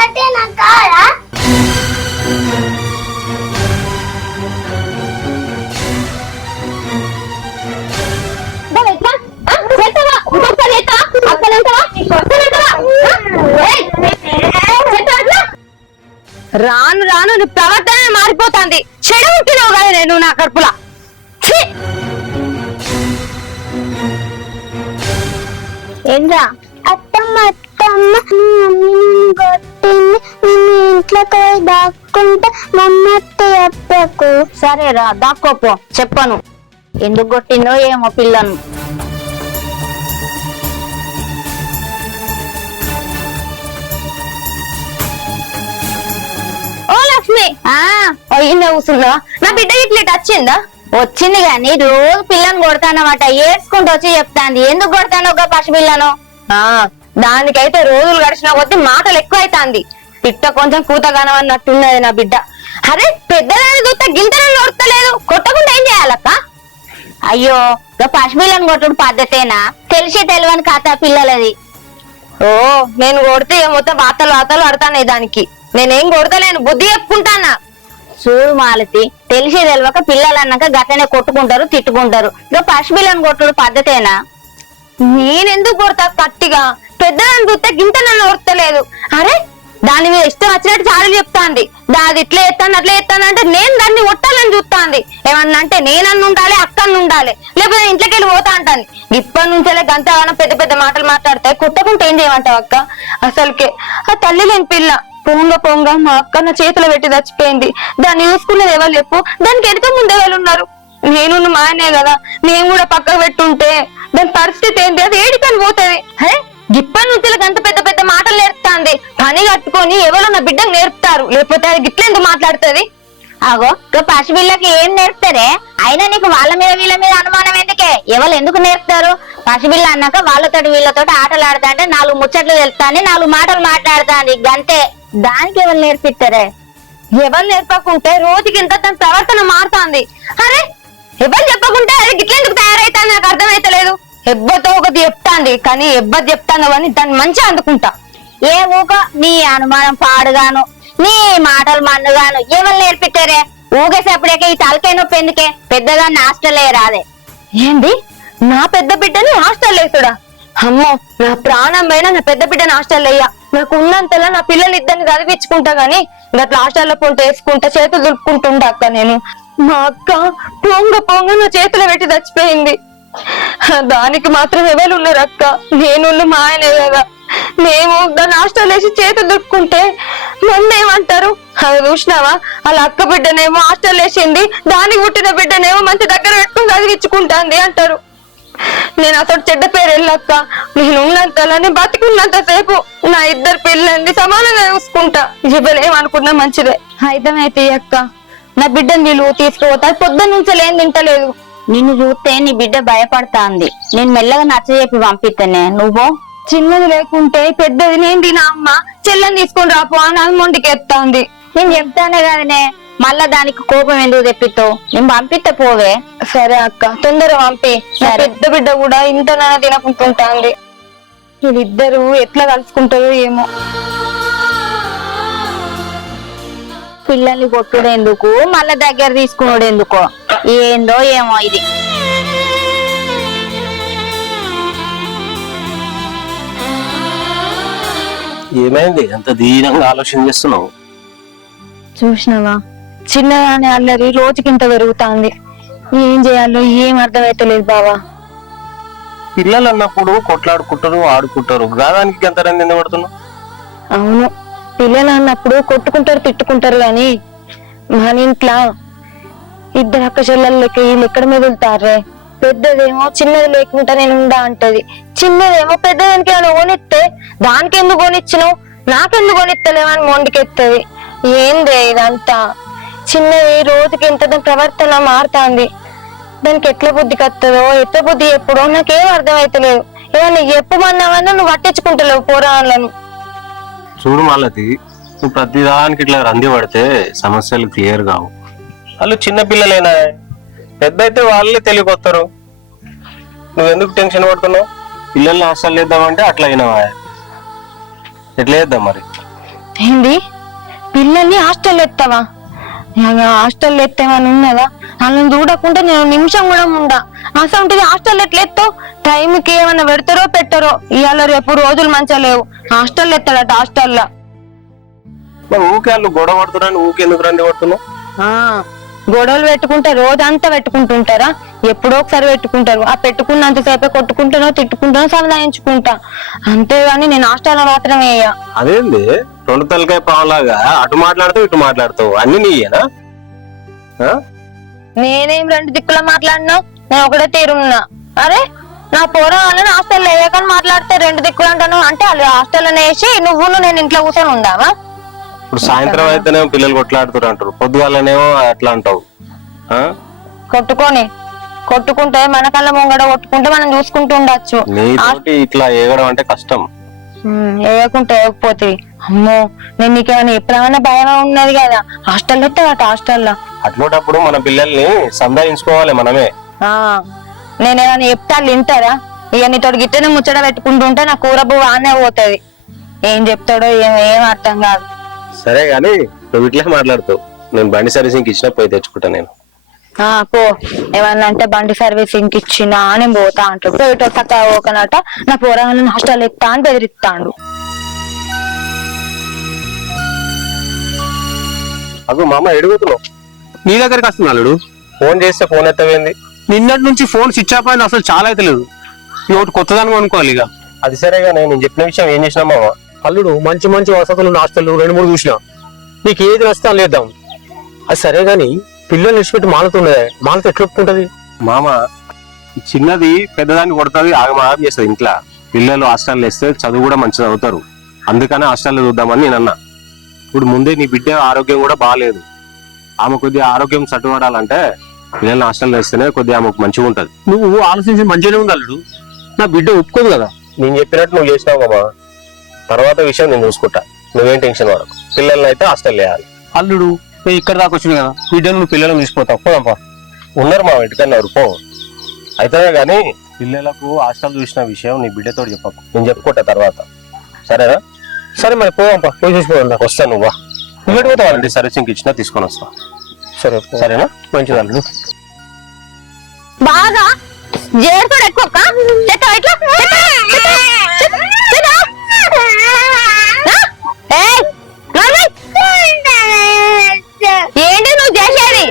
Karate నాకు కావాలా? రాను రాను నీ ప్రవర్తన మారిపోతుంది. చెడు పుట్టినావు కదా నేను నా కడుపులా. ఏంద్రా అత్తమ్మ అత్తమ్మ కొట్టింది, నేను ఇంట్లోకి పోయి దాక్కుంటా, మమ్మత్త చెప్పకు. సరేరా దాక్కోపో, చెప్పను ఎందుకు కొట్టిందో ఏమో పిల్లను. ఓ లక్ష్మి, అయ్యిందా కూసున్నా? నా బిడ్డ ఇట్లా వచ్చిందా? వచ్చింది గాని రోజు పిల్లని కొడతానమాట. ఏడ్చుకుంటూ వచ్చి చెప్తాంది. ఎందుకు కొడతాను ఒక పసి పిల్లను? దానికైతే రోజులు గడిచిన కొద్ది మాటలు ఎక్కువ అవుతాంది. పిట్ట కొంచెం కూతగానం అన్నట్టున్నది నా బిడ్డ. అరే పెద్దదాన్ని చూస్తే గింతలను కొడతలేదు, కొట్టకుండా ఏం చేయాలక్క? అయ్యో పసి పిల్లని కొట్టుడు పద్ధతేనా? తెలిసి తెలియని కథ పిల్లలది. ఓ నేను కొడితే మొత్తం వార్తలు ఆడతానే దానికి. నేనేం కొడతలేను, బుద్ధి చెప్పుకుంటానా. చూడు మాలతి, తెలిసి తెలియక పిల్లలు అన్నాక గట్లనే కొట్టుకుంటారు, తిట్టుకుంటారు. ఇక పసి పిల్లని కొట్టుడు పద్ధతేనా? నేనెందుకు కొడతా గట్టిగా? పెద్దదాన్ని చూస్తే గింత నన్ను కొడతలేదు. అరే దాని మీద ఇష్టం వచ్చినట్టు చాలు చెప్తాంది. దాది ఇట్లా ఎత్తాను అట్లా ఎత్తాను అంటే నేను దాన్ని కొట్టాలని చూస్తాంది. ఏమన్నా అంటే నేనన్ను ఉండాలి, అక్కను ఉండాలి, లేకపోతే ఇంట్లోకి వెళ్ళి పోతా అంటాను. ఇప్పటి నుంచే గంతగానో పెద్ద పెద్ద మాటలు మాట్లాడతాయి. కొట్టకుంటే ఏం చేయమంటావు అక్క? అసలుకే ఆ తల్లి లేని పిల్ల పొంగ పొంగ మా అక్క నా చేతిలో పెట్టి చచ్చిపోయింది. దాన్ని చూసుకునేది ఎవరు చెప్పు? దానికి ఎడత ముందే వాళ్ళు ఉన్నారు. నేను మా ఆయనే కదా, నేను కూడా పక్కకు పెట్టుంటే దాని పరిస్థితి ఏంటి? అది ఏడికని పోతుంది. హే గిప్పటి నుంచి అంత పెద్ద పెద్ద మాటలు నేర్పుతాంది. పని కట్టుకొని ఎవరో నా బిడ్డకు నేర్పుతారు, లేకపోతే అది గిట్లెందుకు మాట్లాడుతుంది? అగో పసిపిల్లకి ఏం నేర్పుతారే? అయినా నీకు వాళ్ళ మీద వీళ్ళ మీద అనుమానం ఎందుకే? ఎవరు ఎందుకు నేర్పుతారు? పసిపిల్ల అన్నాక వాళ్ళతోటి వీళ్ళతోటి ఆటలు ఆడతా అంటే 4 ముచ్చట్లు తెలుస్తాని, 4 మాటలు మాట్లాడుతాంది గంతే. దానికి ఎవరు నేర్పిస్తారే? ఎవరు నేర్పకుంటే రోజుకి ఇంత తన ప్రవర్తన మారుతాంది. అరే ఎవరు చెప్పకుంటే అది గిట్లెందుకు తయారైతాంది నాకు అర్థమైతలేదు. ఎవ్వతో ఒకటి చెప్తాంది, కానీ ఎవ్వరు చెప్తాను అని దాన్ని మంచిగా అందుకుంటా. ఏ ఊక నీ అనుమానం పాడుగాను, నీ మాటలు మన్నుగాను ఎవరు నేర్పిస్తారే? ఊగేసేపటికే ఈ తలకాయ నొప్పి ఎందుకే? పెద్దదాన్ని హాస్టల్ రాదే. ఏంది నా పెద్ద బిడ్డని హాస్టల్ వేసుడా? అమ్మో నా ప్రాణం పైన నా పెద్ద బిడ్డని హాస్టల్ అయ్యా. నాకు ఉన్నంతలా నా పిల్లలు ఇద్దరిని చదివించుకుంటా గానీ గట్లా హాస్టల్లో పొంట వేసుకుంటా చేతులు దులుపుకుంటుంటా అక్క. నేను మా అక్క పొంగ పొంగ నా చేతులు పెట్టి చచ్చిపోయింది. దానికి మాత్రం ఎవరు ఉన్నారు అక్క? నేను మా ఆయనే కదా. మేము దాన్ని హాస్టల్ వేసి చేతులు దులుపుకుంటే మొన్న ఏమంటారు? అది చూసినావా? వాళ్ళ అక్క బిడ్డనేమో హాస్టల్ వేసింది, దానికి పుట్టిన బిడ్డనేమో మంచి దగ్గర పెట్టుకుని చదివించుకుంటాంది అంటారు. నేను అతడు చెడ్డ పేరు వెళ్ళక్క. నేను ఉన్నంతలానే బతికున్నంత సేపు నా ఇద్దరు పిల్లల్ని సమానంగా చూసుకుంటా. ఇవ్వలేమనుకున్నా మంచిదే. అయితే అక్క నా బిడ్డను వీళ్ళు తీసుకుపోతా. పొద్దున్న నుంచి ఏం తింటలేదు. నిన్ను చూస్తే నీ బిడ్డ భయపడతాంది. నేను మెల్లగా నచ్చజెప్పి పంపిస్తేనే నువ్వు చిన్నది లేకుంటే పెద్దది నేను తిన అమ్మ చెల్లని తీసుకొని రాపో అని మొండికెత్తాంది. నేను చెప్తానే కదనే, మళ్ళా దానికి కోపం ఎందుకు తెప్పిస్తావు? నేను పంపిస్తే పోవే. సరే అక్క తొందరగా పంపి. పెద్ద బిడ్డ కూడా ఇంతనైనా తినకుంటుంటాంది. వీళ్ళిద్దరు ఎట్లా కలుసుకుంటారో ఏమో. పిల్లల్ని కొట్టుడెందుకు, మళ్ళా దగ్గర తీసుకున్నాడు ఎందుకో ఏందో ఏమో ఇది. ఏమైంది అంత దీనంగా ఆలోచన చేస్తున్నావు? చూసినవా చిన్నదాని అల్లరి రోజుకింత పెరుగుతాంది. ఏం చేయాలో ఏం అర్థమైతలేదు బావా. పిల్లలు అన్నప్పుడు కొట్లాడుకుంటారు, ఆడుకుంటారు. గాదానికి ఎంత రంది ఎందుకు పడుతున్నావు? అవును పిల్లలు అన్నప్పుడు కొట్టుకుంటారు, తిట్టుకుంటారు. గాని మన ఇంట్లో ఇద్దరు అక్క చెల్లెళ్ళకి వీళ్ళు ఎక్కడ మెదులుతారే? పెద్దదేమో చిన్నది లేకుండా నేను ఉండా అంటది, చిన్నదేమో పెద్దదానికి ఏమైనా కొనిస్తే దానికి ఎందుకు కొనిచ్చినావు, నాకెందుకు కొనిస్తలేవని మొండికెత్తది. ఏందే ఇదంతా? చిన్నది రోజుకి ఎంత ప్రవర్తన మారుతాంది. దానికి ఎట్లా బుద్ధి కత్తదో ఎట్లా బుద్ధి ఎప్పుడో నాకేం అర్థమైతలేదు. ఏమన్నా చెప్పమన్నావన్నా నువ్వు పట్టించుకుంటలేవు పోరాళ్ళను. చూడు మాలతి, నువ్వు ప్రతిదానికి ఇట్లా రంది పడితే సమస్యలు క్లియర్ కావు. వాళ్ళు చిన్న పిల్లలేనా, పెద్ద అయితే వాళ్ళే తెలియకొస్తారు. నువ్వెందుకు టెన్షన్ పడుతున్నావు? పిల్లల్ని హాస్టల్ వేద్దామంటే అట్లా అయినావా? ఎట్లా వేద్దాం మరి? ఏంది పిల్లల్ని హాస్టల్లో ఎత్తావా? హాస్టల్లో ఎత్తేమని ఉన్నదా? వాళ్ళని చూడకుండా నేను నిమిషం కూడా ఉండా. అసలు హాస్టల్ ఎట్లా ఎత్తావు? టైంకి ఏమన్నా పెడతారో పెట్టరో. ఇవాళ రేపు రోజులు మంచిగా లేవు. హాస్టల్ ఎత్తాడట హాస్టల్లో. మరి ఊకే వాళ్ళు గొడవ పడుతున్నాను, ఊకే ఎందుకు రండి పడుతున్నావు? గొడవలు పెట్టుకుంటే రోజంతా పెట్టుకుంటుంటారా? ఎప్పుడో ఒకసారి పెట్టుకుంటారు. ఆ పెట్టుకున్నంతసేపే కొట్టుకుంటానో తిట్టుకుంటానో సమాధానించుకుంటా, అంతేగాని నేను హాస్టల్లో మాత్రమే వేయ. అదేంది రెండు తలకాయ పావులాగా అటు మాట్లాడుతావు ఇటు మాట్లాడతావు, అన్ని నీయేనా? నేనేం రెండు దిక్కులా మాట్లాడినా? నేను ఒకటే తీరున్నా. అరే నా వాళ్ళని హాస్టల్లో వేయకని మాట్లాడితే రెండు దిక్కులు అంటాను అంటే వాళ్ళు హాస్టల్లోనే వేసి నువ్వు నేను ఇంట్లో కూర్చొని ఉందావా? ఇప్పుడు సాయంత్రం అయితేనేమో పిల్లలు కొట్లాడుతారు అంటారు, పొద్దుగాలనేమో అట్లా అంటావు. కొట్టుకుంటే మన కళ్ళ ముంగడ కొట్టుకుంటే మనం చూసుకుంటూ ఉండొచ్చు. నీతోటి ఇట్లా ఏగడం అంటే కష్టం. వేయకుంటే వేయకపోతే అమ్మో నేను నీకేమైనా ఎప్పుడైనా భయం ఉన్నది కదా. హాస్టల్లో ఎత్తాడట హాస్టల్లో. అట్లాంటప్పుడు మన పిల్లల్ని సంధాయించుకోవాలి మనమే. నేనేమైనా చెప్తా వింటారా? ఇక నీతో గిట్టనే ముచ్చట పెట్టుకుంటుంటే నా కూర పువ్వు ఆనే పోతుంది. ఏం చెప్తాడో ఏం అర్థం కాదు. సరే గాని నువ్వు ఇట్లా మాట్లాడుతావు, నేను బండి సర్వీసింగ్ ఇచ్చినా పోయి తెచ్చుకుంటా. నేను పో. ఏమన్నా అంటే బండి సర్వీసింగ్ ఇచ్చినా నేను పోతా అంటాడు. పోయిటో చక్కగా పోకనట నా పోరాలను హాస్టల్ ఎత్తా అని బెదిరిస్తాడు. అగు మామ ఎడుగుతున్నావు, నీ దగ్గరికి వస్తుంది అల్లుడు. ఫోన్ చేస్తే ఫోన్ ఎత్తవేంది? నిన్నటి నుంచి ఫోన్ స్విచ్ ఆఫ్ అయింది, అసలు చాలా అయితే లేదు. ఒకటి కొత్తదాన్ని కొనుక్కోవాలి ఇక. అది సరేగా నేను చెప్పిన విషయం ఏం చేసినా మామ? అల్లుడు మంచి మంచి వసతులు హాస్టల్ 2-3 చూసినా, నీకు ఏది నచ్చితే లేద్దాం. అది సరే గాని పిల్లల్ని విడిచిపెట్టి మాలతుండే, మాలతో ఎట్లా ఒప్పుకుంటది? మామ ఈ చిన్నది పెద్దదాన్ని కొడుతుంది, ఆగమాగం చేస్తుంది ఇంట్లో. పిల్లలు హాస్టల్ వేస్తే చదువు కూడా మంచిగా అవుతారు, అందుకనే హాస్టల్లో చూద్దామని నేను అన్నా. ఇప్పుడు ముందే నీ బిడ్డ ఆరోగ్యం కూడా బాగాలేదు, ఆమె కొద్దిగా ఆరోగ్యం సట్టుపడాలంటే పిల్లల్ని హాస్టల్ వేస్తేనే కొద్దిగా ఆమెకు మంచిగా ఉంటది. నువ్వు ఆలోచించి మంచిగానే ఉంది అల్లుడు, నా బిడ్డ ఒప్పుకోదు కదా. నేను చెప్పినట్టు నువ్వు చేసినావు మామ, తర్వాత విషయం నేను చూసుకుంటా, నువ్వేం టెన్షన్ పడకు. పిల్లల్ని అయితే హాస్టల్ వేయాలి. అల్లుడు నేను ఇక్కడ దాకా వచ్చింది కదా, బిడ్డను నువ్వు పిల్లలను తీసిపోతావు. పోదాంపా. ఉన్నారు మా ఇంటికన్నారు, పో. అయితే గానీ పిల్లలకు హాస్టల్ చూసిన విషయం నీ బిడ్డతో చెప్పకు, నేను చెప్పుకుంటా తర్వాత. సరేనా? సరే మరి పోదాంపా, పోయి చూసిపోదా. వస్తా నువ్వా, నువ్వు పోతావాలండి సర్వీసింగ్ ఇచ్చినా తీసుకొని వస్తా. సరే సరేనా? మంచిది అల్లుడు. బాగా జేరుతాడు ఎక్కువ ఏంటి నువ్వు చేసేది?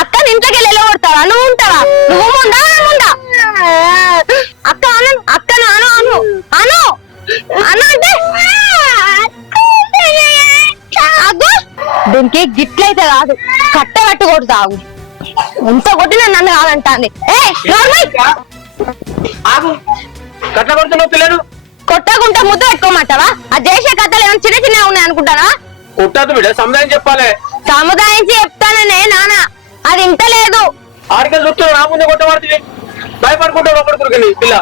అక్క ఇంట్లోకి వెళ్ళి కొడతావా? నువ్వు ఉంటావా? నువ్వు ముందా అక్క అక్కను అను అను అను అను అంటే దీనికి గిట్లయితే కాదు, కట్టబెట్టు కొడుతావు. ఎంత కొట్టినా నన్ను కాదంటాంది. పిల్లలు కొట్టకుంటా ముద్దు పెట్టుకోమంటావా? అది చేసే కథలు ఏమైనా చిన్న చిన్న ఉన్నాయి అనుకుంటానా? కొట్టదు బిడ్డ, సముదాయం చెప్పాలి. సముదాయించి చెప్తాననే నాన్న, అది ఇంటలేదు. ఆడికల్ చూస్తున్నావు, నా ముందే కొట్టబడుతుంది, భయపడుకుంటావు ఒకరికి పిల్ల.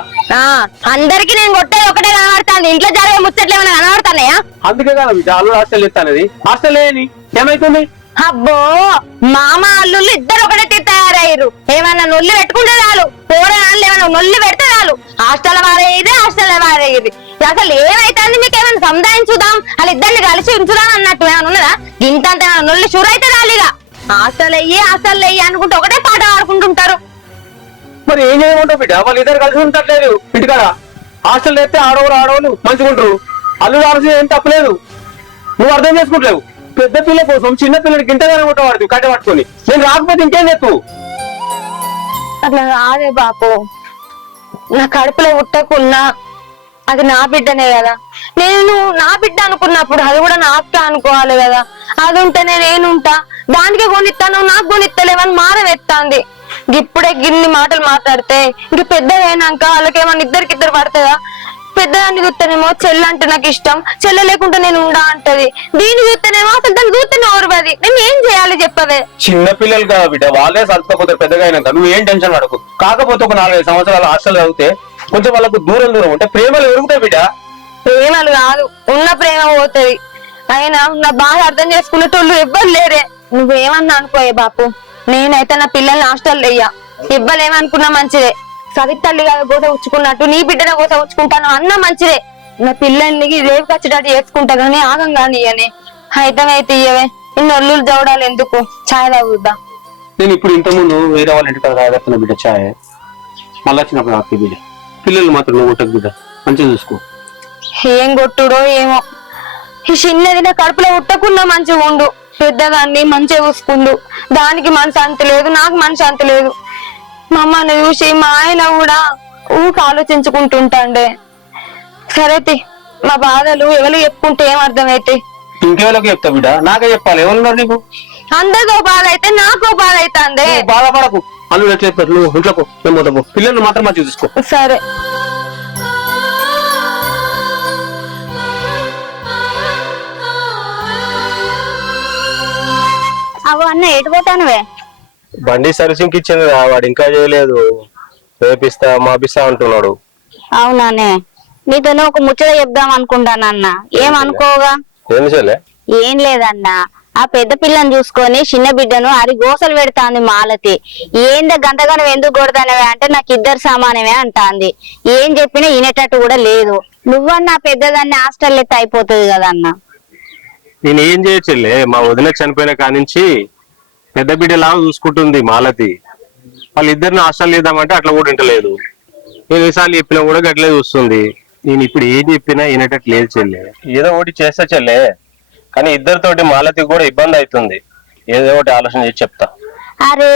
అందరికి నేను కొట్టేది ఒకటే కనబడుతుంది, ఇంట్లో జరిగే ముచ్చట్లు ఏమైనా కనబడతానయా? అందుకే కదా బిడ్డ అల్లుడు హాస్టల్ ఇస్తానది. హాస్టల్ లేని ఏమైతుంది? అబ్బో మామ అల్లుళ్ళు ఇద్దరు ఒకటే తయారయ్యారు. ఏమన్నా నొల్లి పెట్టుకుంటే చాలు, పోరాళ్ళు ఏమైనా నొల్లి పెడితే చాలు, హాస్టల్ వారేది హాస్టల్ వారేది. అసలు ఏమైతుంది? మీకు ఏమైనా సముదాయించుదాం, వాళ్ళ ఇద్దరిని కలిసి ఉంచుదాం అన్నట్టు ఏమైనా ఉన్నదా? ఇంతంత నొల్లి షూర్ అయితే రాలిగా హాస్టల్ అయ్యి అనుకుంటే ఒకటే పాట ఆడుకుంటుంటారు. మరి ఏం చేయమంటావు బిడ్డ? వాళ్ళు ఇద్దరు కలిసి ఉంటట్లేదు ఇంటికాడ. హాస్టల్ అయితే ఆడవాళ్ళు మంచిగా ఉంటారు, అల్లుడు ఆలోచన ఏం తప్పలేదు. నువ్వు అర్థం చేసుకుంటలేవు. పెద్ద పిల్ల కోసం చిన్న పిల్లడి గింటగానే కొట్టవాడు కట్ట పట్టుకొని. నేను రాకపోతే ఇంకేం చెప్పు? అట్లా కాదే బాపు, నా కడుపులో ఉట్టకున్నా అది నా బిడ్డనే కదా. నేను నా బిడ్డ అనుకున్నప్పుడు అది కూడా నాకే అనుకోవాలి కదా. అది ఉంటే నేనుంటా, దానికే కొనిస్తాను, నాకు కొనిస్తలేవని మారవెత్తాంది. ఇప్పుడే గిన్ని మాటలు మాట్లాడితే ఇంక పెద్దగా అయినాక వాళ్ళకేమన్నా ఇద్దరికిద్దరు పడుతుందా? పెద్దదాన్ని చూస్తేనేమో చెల్లి అంటే నాకు ఇష్టం, చెల్లె లేకుండా నేను ఉండా అంటది. దీన్ని చూస్తేనేమో అసలు దాన్ని చూస్తేనే ఓర్వది. నేను ఏం చేయాలి చెప్పవే? చిన్న పిల్లలు కదా బిడ్డ, వాళ్ళే సర్దుకోపోతే పెద్దగా అయినాక నువ్వు ఏం టెన్షన్ పడకు. కాకపోతే ఒక 4-5 సంవత్సరాలు హాస్టల్ చదివితే కొంచెం వాళ్ళకు దూరం ఉంటే ప్రేమలు ఎరుగుతాయి బిడ్డ. ప్రేమలు కాదు, ఉన్న ప్రేమ పోతుంది. అయినా నా బాధ అర్థం చేసుకునేటోళ్ళు ఎవ్వరు లేరే. నువ్వేమన్నా అనుకోయే బాపు, నేనైతే నా పిల్లల్ని హాస్టల్ అయ్యా. ఇవ్వలేమనుకున్నా మంచిదే. సవితల్లి కదా గోస ఉచ్చుకున్నట్టు నీ బిడ్డనే గోస ఉచ్చుకుంటాను అన్న మంచిదే. నా పిల్లల్ని రేపు వచ్చేటట్టు చేసుకుంటా కానీ ఆగం కానీ అని అయితే ఇయ్యవే ఇన్ని ఒల్లులు దౌడాలి ఎందుకు ఛాయ్ తాగుద్దా. నేను ఇప్పుడు ఇంతకుముందు వేరే వాళ్ళ ఇంటికి తాగుతున్నా బిడ్డ ఛాయ్, మళ్ళీ వచ్చినప్పుడు ఆకి బిడ్డ. పిల్లలు మాత్రం నువ్వు కొట్టకు బిడ్డ, మంచిగా చూసుకో. ఏం కొట్టుడో ఏమో, ఈ చిన్నది నా కడుపులో ఉట్టకున్నా మంచిగా ఉండు, పెద్దదాన్ని మంచిగా చూసుకుండు. దానికి మనసు అంత లేదు, నాకు మనసు అంత లేదు. మా అమ్మని చూసి మా ఆయన కూడా ఊకి ఆలోచించుకుంటుంటాండే. సరే మా బాధలు ఎవరు చెప్పుకుంటే ఏం అర్థమైతే. ఇంకెవరికి చెప్తా బిడ్డ, నాకే చెప్పాలి. ఎవరున్నారు నీకు? అందరికో బాధ అయితే నాకో బాధ అవుతుంది. బాధపడకు, అల్లుడు ఎట్లా చెప్తారు, నువ్వు ఇంట్లోకి మేము పోతాము. పిల్లలు మాత్రం మంచిగా చూసుకో. సరే అవు అన్న ఎటు పోతానువే? బండి సర్వీసింగ్ ఇచ్చింది వాడు ఇంకా చేయలేదు, రేపిస్తా మాపిస్తా అంటున్నాడు. అవునానే, నీతో ఒక ముచ్చట చెప్దాం అనుకుంటానన్న. ఏమనుకోగా? ఏం చేయలే? ఏం లేదన్నా, ఆ పెద్ద పిల్లని చూసుకొని చిన్న బిడ్డను అరి గోసలు పెడతాంది మాలతి. ఏంద గంటగానం ఎందుకు కొడతానవే అంటే నాకు ఇద్దరు సమానమే అంటాంది. ఏం చెప్పినా వినేటట్టు కూడా లేదు. నువ్వన్నా పెద్దదాన్ని హాస్టల్ ఎత్తి అయిపోతుంది కదన్నా. నేను ఏం చేయొచ్చులే, మా వదిన చనిపోయిన కానించి పెద్ద బిడ్డలాగా చూసుకుంటుంది మాలతి. వాళ్ళిద్దరిని హాస్టల్ చేద్దామంటే అట్లా కూడా వింటలేదు. ఎన్నిసార్లు చెప్పినా కూడా గట్లే చూస్తుంది. నేను ఇప్పుడు ఏం చెప్పినా వినేటట్టు లేదు చెల్లె. ఏదో ఒకటి చేస్తా చెల్లె, కానీ ఇద్దరితోటి మాలతి కూడా ఇబ్బంది అవుతుంది. ఏదో ఒకటి ఆలోచన చేసి చెప్తా. అరే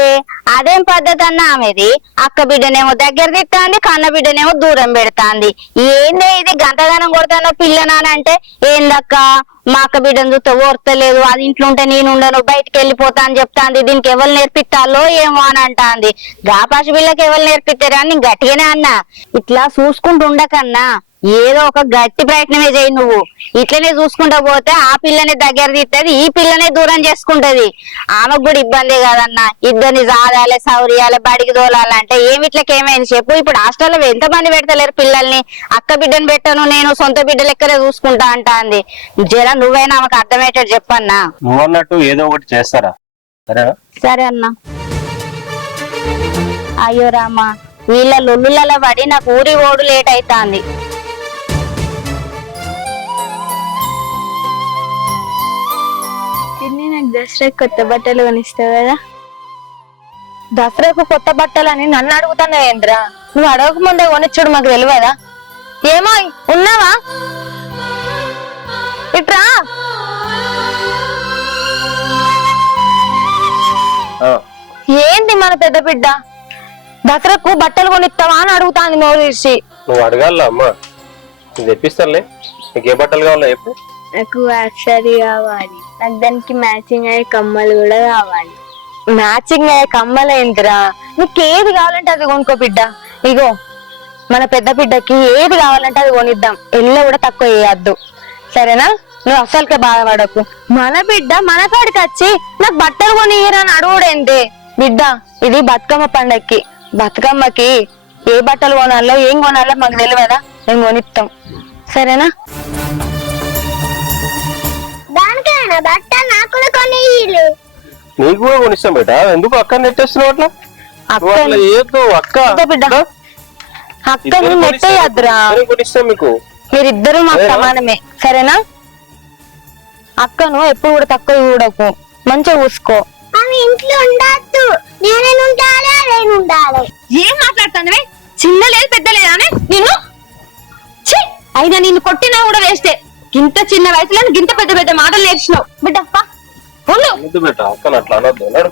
అదేం పద్ధతి అన్న ఆమెది? అక్క బిడ్డనేమో దగ్గర తిట్టాంది, కన్న బిడ్డనేమో దూరం పెడతాంది. ఏందే ఇది గంటగానం కొడతానో పిల్లనానంటే, ఏందక్క మా అక్క బిడ్డను చూస్తే ఓర్తలేదు, అది ఇంట్లో ఉంటే నేను ఉండను బయటికి వెళ్ళిపోతా అని చెప్తాంది. దీనికి ఎవరు నేర్పిస్తాలో ఏమో అని అంటాంది. గాపాసి పిల్లకి ఎవరు నేర్పిస్తారా అని గట్టిగానే అన్నా. ఇట్లా చూసుకుంటూ ఉండకన్నా ఏదో ఒక గట్టి ప్రయత్నమే చేయి. నువ్వు ఇట్లనే చూసుకుంటా పోతే ఆ పిల్లని దగ్గర తీస్తుంది, ఈ పిల్లనే దూరం చేసుకుంటది. ఆమెకు కూడా ఇబ్బంది కదన్నా. ఇద్దరిని జాదాలి సౌర్యాలి బడికి దోలాలంటే ఏమిట్లకేమైంది చెప్పు. ఇప్పుడు హాస్టల్లో ఎంతమంది పెడతలేరు పిల్లల్ని. అక్క బిడ్డను పెట్టను, నేను సొంత బిడ్డ లెక్కనే చూసుకుంటా అంటాంది. జర నువ్వైనా ఆమెకు అర్థమయ్యేటట్టు చెప్పన్నా. నువ్వు అన్నట్టు ఏదో ఒకటి చేస్తారా? సరేనా? సరే అన్నా. అయ్యో రామా, వీళ్ళ లొల్లులలో పడి నాకు ఊరి ఓడు లేట్ అవుతాంది. నాకు దసరా కొత్త బట్టలు కొనిస్తావు కదా? దసరాకు కొత్త బట్టలని నన్ను అడుగుతున్నావు ఏంద్రా? నువ్వు అడగక ముందే కొనిచ్చుడు మాకు తెలియదా? ఏమో ఉన్నావా? ఇట్రా. ఏంది మన పెద్ద బిడ్డ దసరాకు బట్టలు కొనిస్తావా అని అడుగుతాంది నోరు తీసి. నువ్వు అడగాల అమ్మా, నేను తెప్పిస్తానులే. నీకు ఏ బట్టలు కావాలో చెప్పు. నాకు అక్షరి కావాలి, నాకు దానికి మ్యాచింగ్ అయ్యే కమ్మలు కూడా కావాలి. మ్యాచింగ్ అయ్యే కమ్మలేందిరా? నీకు ఏది కావాలంటే అది కొనుక్కో బిడ్డ. ఇగో మన పెద్ద బిడ్డకి ఏది కావాలంటే అది కొనిద్దాం, ఎల్ల కూడా తక్కువ చేయద్దు సరేనా? నువ్వు అసలుకే బాధపడకు. మన బిడ్డ మన కాడికి వచ్చి నాకు బట్టలు కొనియరని అడుగుడేంటి బిడ్డ? ఇది బతుకమ్మ పండక్కి, బతుకమ్మకి ఏ బట్టలు కొనాలో ఏం కొనాలో మాకు తెలియదా? మేము కొనిస్తాం సరేనా? దానికైనా బట్టలు నాకు కూడా కొని. నీకు కూడా కొనిస్తాం బిడ్డ, ఎందుకు అక్క నెట్టేస్తున్నావు అట్లా? అక్క బిడ్డ అక్కను నెట్టేయద్దురా, కొనిస్తాం మీకు. మీరిద్దరు మాకు సమానమే సరేనా? అక్కను ఎప్పుడు కూడా తక్కువ చూడకు, మంచిగా చూసుకో. ఇంట్లో ఉండద్దు, నేనే ఉండాలి, నేను ఉండాలి. ఏం మాట్లాడుతానవే? చిన్న లేదు పెద్ద లేదా నిన్ను? అయినా నిన్ను కొట్టినా కూడా వేస్తే. ఇంత చిన్న వయసులో గింత పెద్ద పెద్ద మాటలు నేర్చినావు బిడ్డ. బిడ్డ అక్కను అట్లా అనొద్దు. నడు.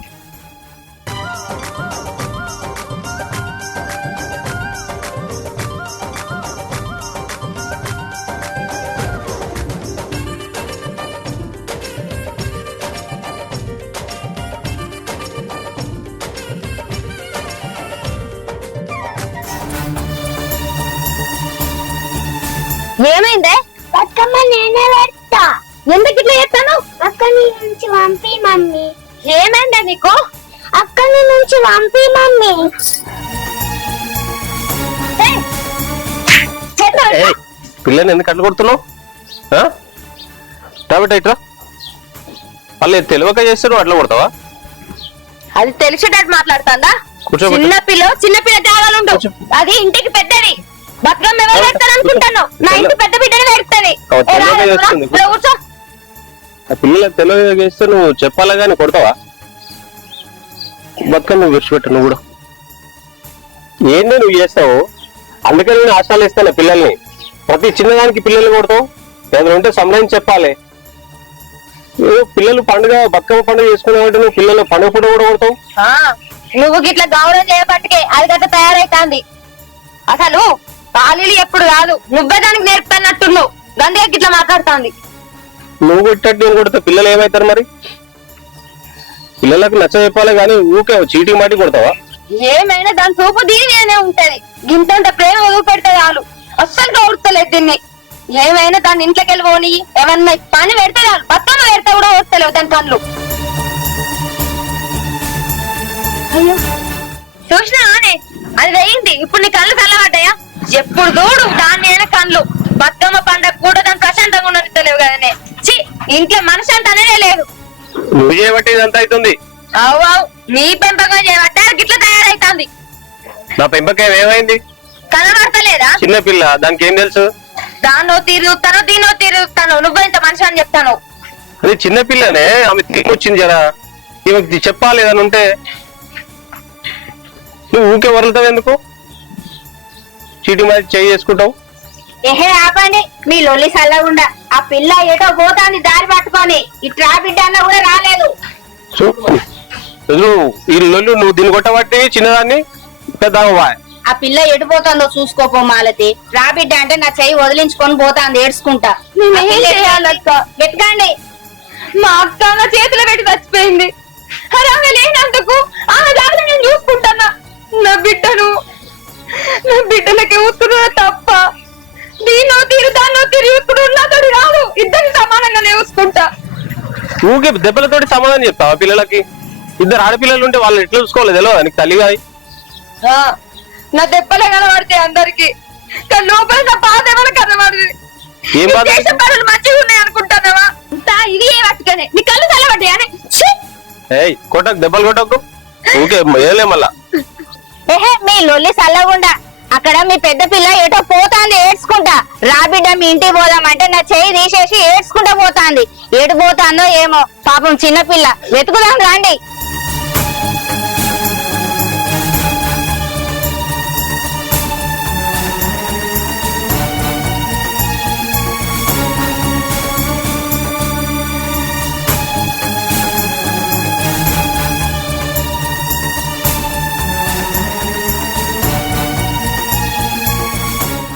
ఏమైందే? బతుకమ్మ నేనే పెడతా. ఎందుకు ఇట్లా చేస్తాను? అక్కడి నుంచి పంపి మమ్మీ. ఏమైందే నీకు? అక్కడి నుంచి పంపి మమ్మీ. పిల్లని ఎందుకు అట్లా కొడుతున్నావు? కాబట్టి ఇట్లా వాళ్ళు తెలివక చేస్తారు, అట్లా కొడతావా? అది తెలిసేటట్టు మాట్లాడుతుందా? చిన్నపిల్ల జాగాలు ఉండవు, అది ఇంటికి పెద్దది. బతుకమ్మ ఎవరు పెడతారు అనుకుంటాను? నా ఇంటి పెద్ద బిడ్డని పెడతాది. తెల్లగా చేస్తుంది. కూర్చో. ఆ పిల్లలకు తెలియదు చేస్తే నువ్వు చెప్పాలా గానీ కొడతావా? బతుకమ్మ విడిచిపెట్టు నువ్వు కూడా. ఏంది నువ్వు చేస్తావు? అందుకని నేను ఆశలు ఇస్తాను పిల్లల్ని. ప్రతి చిన్నదానికి పిల్లల్ని కొడతావు. ఏదైనా ఉంటే సంబంధించి చెప్పాలి. పిల్లలు పండుగ బతుకమ్మ పండుగ చేసుకునేవాటి నువ్వు పిల్లలు పండుగ పూట కూడా కొడతావు. నువ్వు గిట్లా గౌరవం చేయబట్టుకే అది గట్ట తయారైతాంది. అసలు ఖాళీలు ఎప్పుడు కాదు, నువ్వే దానికి నేర్పుతానట్టున్నావు. గందే గిట్లా మాట్లాడుతాంది. నువ్వు కొట్టట్టు నేను కొడతా పిల్లలు ఏమవుతారు మరి? పిల్లలకు నచ్చ చెప్పాలి కానీ ఊకే చీటింగ్ మాటి కొడతావా? ఏమైనా దాని చూపు దీనినే ఉంటది. గింతంత ప్రేమ వదువు పెడితే చాలు. అస్సలు గౌరవలేదు దీన్ని. ఏమైనా దాన్ని ఇంట్లోకి వెళ్ళి పోని ఏమన్నా పని పెడితే చాలు. బతుకమ్మ పెడితే కూడా వస్తలేవు దాని కళ్ళు. అయ్యో చూసినా అది వేయింది. ఇప్పుడు నీ కళ్ళు చల్లబడ్డాయా? ఎప్పుడు చూడు దాని అయినా కళ్ళు. బతుకమ్మ పండగ కూడా దాని ప్రశాంతంగా ఉండలేవు కదనే. చి ఇంట్లో మనిషి అంతానే లేదు. నువ్వు చేయబట్టి ఇదంతా అవుతుంది. అవు నీ పెంపకం చేయబట్టే గిట్లా తయారైతుంది. నా పెంపకం ఏమైంది? కనబడతలేదా? చిన్న పిల్ల, దానికి ఏం తెలుసు? దాన్నో తిరుగుతాను దీన్నో తిరుగుతాను. నువ్వు ఇంత మనిషి అని చెప్తాను. అది చిన్న పిల్లనే, ఆమె తీసుకొచ్చింది జరా. ఈమెకి చెప్పాలి ఏదైనా ఉంటే. నువ్వు ఊకే వదులుతావు ఎందుకు? చీటి మరి చేయి చేసుకుంటావు. ఏహే ఆపండి మీ లొల్లి సల్లగుండా. ఆ పిల్ల ఏటో పోతాంది దారి పట్టుకొని. ఈ ట్రాఫిక్ అన్న కూడా రాలేదు. ఈ లొల్లు నువ్వు దీన్ని కొట్టబట్టి చిన్నదాన్ని పెద్ద ఆ పిల్ల ఎటు పోతుందో చూసుకోపో మాలతి. రాబిడ్డ అంటే నా చెయ్యి వదిలించుకొని పోతాంది ఏడ్చుకుంటా. వెతకండి. మా అక్క నా చేతిలో పెట్టి చచ్చిపోయింది. అరే ఆమె లేనందుకు ఆమె దారిలో నేను చూసుకుంటానా? నా బిడ్డలకి ఉత్తున్నా తప్ప దీన్నో తీరు దాన్నో తిరిగి ఇప్పుడు నాతోటి రాదు. ఇద్దరిని సమానంగానే చూసుకుంటా. ఊకే దెబ్బలతోటి సమాధానం చెప్తావా పిల్లలకి? ఇద్దరు ఆడపిల్లలు ఉంటే వాళ్ళు ఎట్లా చూసుకోవాలి తెలియదు నీకు తల్లిగా? నా దెబ్బలే కనబడితే అందరికి, కానీ లోపల నా బాధ ఏమైనా కనబడింది. ఏం బాధ? పనులు మంచిగా ఉన్నాయి అనుకుంటానవా? ఇది ఏ పట్టుకనే నీ కళ్ళు చల్లబడ్డాయని. కొట్టకు, దెబ్బలు కొట్టకు. ఊకే ఏలే మళ్ళా. ఏహే మీ లొల్లి సల్లగుండా. అక్కడ మీ పెద్ద పిల్ల ఏటో పోతాంది ఏడ్చుకుంటా. రాబిడ్డ మీ ఇంటికి పోదామంటే నా చెయ్యి తీసేసి ఏడ్చుకుంటా పోతాంది. ఏడు పోతాందో ఏమో పాపం చిన్నపిల్ల. వెతుకుదాం రాండి.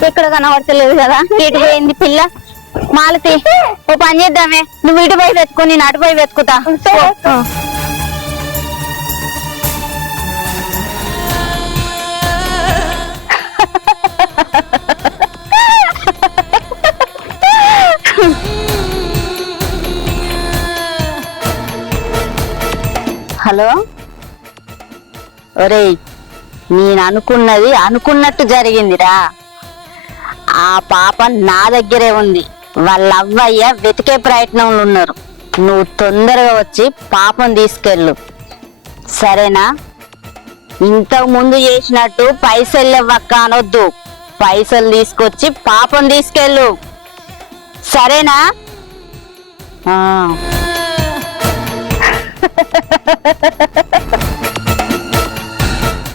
ఇక్కడ కనబడతలేదు కదా, ఇటు పోయింది పిల్ల. మాలతి ఓ పని చేద్దామే, నువ్వు ఇటు పోయి వెతుకు, నేను అటు పోయి వెతుకుతా. హలో, ఒరేయ్ నేను అనుకున్నది అనుకున్నట్టు జరిగిందిరా. ఆ పాప నా దగ్గరే ఉంది. వాళ్ళ అవ్వయ్య వెతికే ప్రయత్నంలో ఉన్నారు. నువ్వు తొందరగా వచ్చి పాపం తీసుకెళ్ళు, సరేనా? ఇంతకు ముందు చేసినట్టు పైసలు ఇవ్వక్క అనొద్దు. పైసలు తీసుకొచ్చి పాపం తీసుకెళ్ళు, సరేనా? ఆ